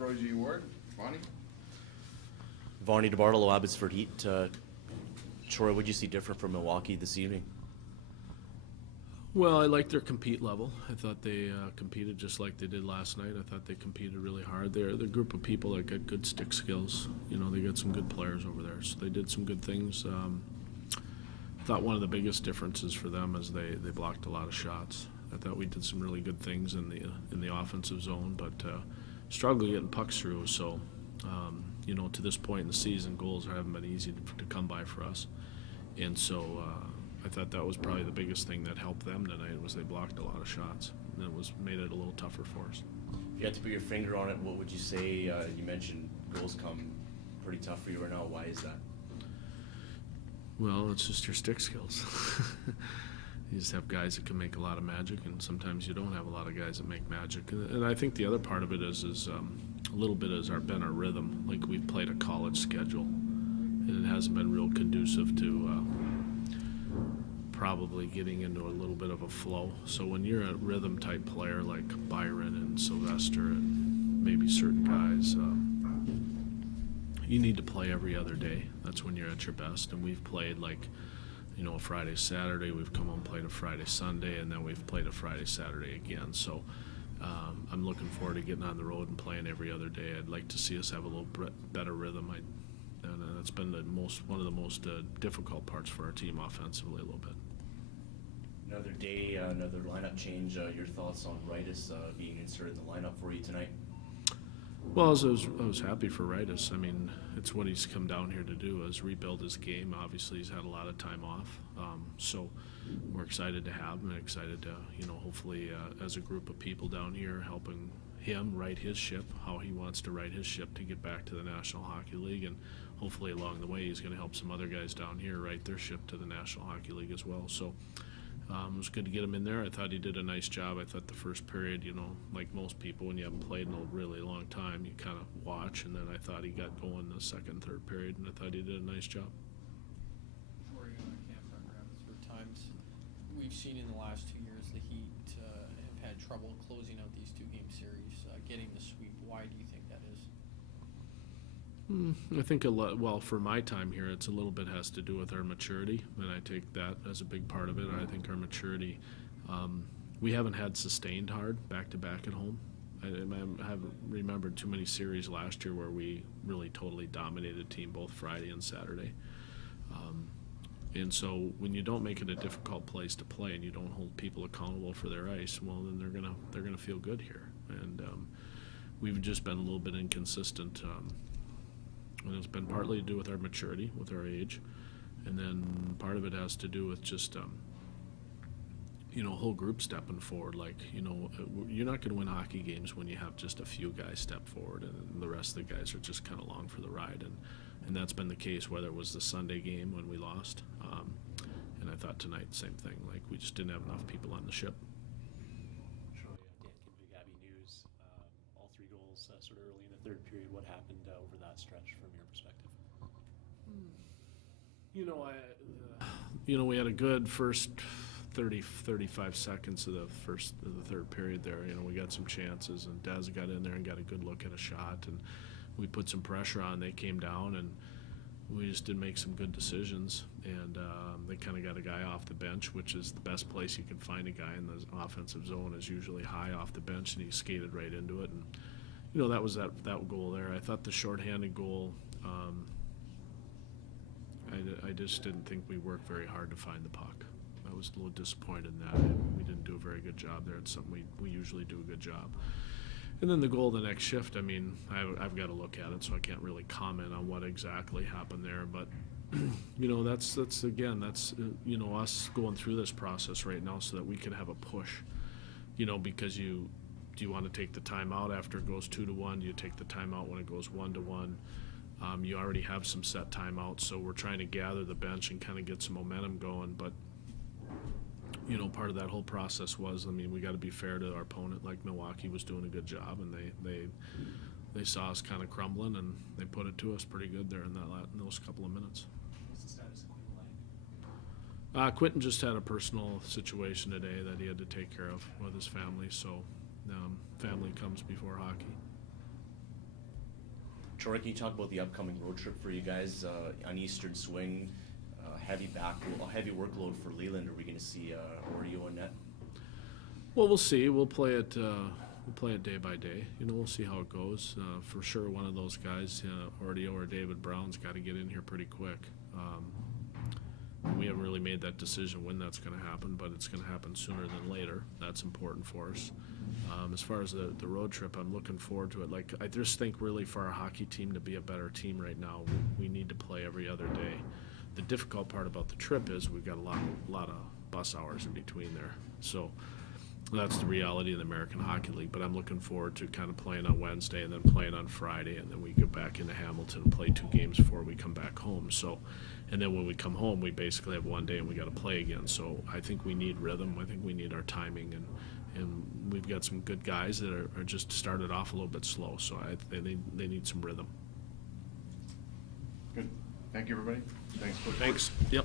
Troy G. Ward, Bonnie. Varney DeBartolo, Abbotsford Heat. Troy, what did you see different from Milwaukee this evening? Well, I liked their compete level. I thought they competed just like they did last night. I thought they competed really hard. They're a group of people that got good stick skills. You know, they got some good players over there, so they did some good things. I thought one of the biggest differences for them is they blocked a lot of shots. I thought we did some really good things in the offensive zone, but struggled getting pucks through. So, you know, to this point in the season, goals haven't been easy to come by for us, and so. I thought that was probably the biggest thing that helped them tonight was they blocked a lot of shots, and it made it a little tougher for us. If you had to put your finger on it, what would you say? You mentioned goals come pretty tough for you right now. Why is that? Well, it's just your stick skills. You just have guys that can make a lot of magic, and sometimes you don't have a lot of guys that make magic. And I think the other part of it is a little bit has been our rhythm. Like we've played a college schedule, and it hasn't been real conducive to probably getting into a little bit of a flow. So when you're a rhythm type player like Byron and Sylvester and maybe certain guys, you need to play every other day. That's when you're at your best. And we've played like, you know, a Friday, Saturday. We've come home and played a Friday, Sunday, and then we've played a Friday, Saturday again. So I'm looking forward to getting on the road and playing every other day. I'd like to see us have a little better rhythm. And that's been one of the most difficult parts for our team offensively a little bit. Another day, another lineup change. Your thoughts on Ritus being inserted in the lineup for you tonight? Well, I was happy for Ritus. I mean, it's what he's come down here to do, is rebuild his game. Obviously, he's had a lot of time off. So we're excited to have him and excited to, you know, hopefully as a group of people down here helping him right his ship, how he wants to right his ship to get back to the National Hockey League. And hopefully along the way he's going to help some other guys down here right their ship to the National Hockey League as well. So it was good to get him in there. I thought he did a nice job. I thought the first period, you know, like most people, when you haven't played in a really long time, you kind of watch, and then I thought he got going the second, third period, and I thought he did a nice job. Before you go to camp on Abbotsford times, we've seen in the last 2 years the Heat have had trouble closing out these two-game series, getting the sweep. Why do you think that is? I think well, for my time here, it's a little bit has to do with our maturity, and I take that as a big part of it. I think our maturity, we haven't had sustained hard back-to-back at home. I haven't remembered too many series last year where we really totally dominated a team both Friday and Saturday. And so when you don't make it a difficult place to play and you don't hold people accountable for their ice, well, then they're gonna feel good here. And we've just been a little bit inconsistent. And it's been partly to do with our maturity, with our age, and then part of it has to do with just, you know, whole group stepping forward. Like, you know, you're not going to win hockey games when you have just a few guys step forward and the rest of the guys are just kind of along for the ride. And that's been the case, whether it was the Sunday game when we lost, and I thought tonight, same thing. Like, we just didn't have enough people on the ship. Troy, Dan Kinvig, Abby News. All three goals sort of early in the third period. What happened over that stretch from your perspective? You know, we had a good first 35 seconds of the third period there. You know, we got some chances, and Dez got in there and got a good look at a shot, and we put some pressure on. They came down, and we just did make some good decisions, and they kind of got a guy off the bench, which is the best place you can find a guy in the offensive zone is usually high off the bench, and he skated right into it. And you know, that was that goal there. I thought the shorthanded goal, I just didn't think we worked very hard to find the puck. I was a little disappointed in that. We didn't do a very good job there. It's something we usually do a good job. And then the goal the next shift, I mean, I've got to look at it, so I can't really comment on what exactly happened there. But, you know, that's you know, us going through this process right now so that we can have a push, you know, because do you want to take the timeout after it goes 2-1? Do you take the timeout when it goes 1-1? You already have some set timeouts, so we're trying to gather the bench and kind of get some momentum going. But, you know, part of that whole process was, I mean, we got to be fair to our opponent. Like Milwaukee was doing a good job, and they saw us kind of crumbling, and they put it to us pretty good there in those couple of minutes. What's the status of Quentin Lang? Quentin just had a personal situation today that he had to take care of with his family, so family comes before hockey. Troy, can you talk about the upcoming road trip for you guys on Eastern Swing? Heavy workload for Leland. Are we going to see Oreo and net? Well, we'll see. We'll play it. We'll play it day by day. You know, we'll see how it goes. For sure, one of those guys, Oreo or David Brown's, got to get in here pretty quick. We haven't really made that decision when that's going to happen, but it's going to happen sooner than later. That's important for us. As far as the road trip, I'm looking forward to it. Like, I just think really for our hockey team to be a better team right now, we need to play every other day. The difficult part about the trip is we've got a lot of bus hours in between there. So that's the reality of the American Hockey League. But I'm looking forward to kind of playing on Wednesday and then playing on Friday, and then we go back into Hamilton and play 2 games before we come back home. So, and then when we come home, we basically have 1 day and we got to play again. So I think we need rhythm. I think we need our timing, and we've got some good guys that are just started off a little bit slow. So they need some rhythm. Good. Thank you, everybody. Thanks, Coach. Thanks. Yep.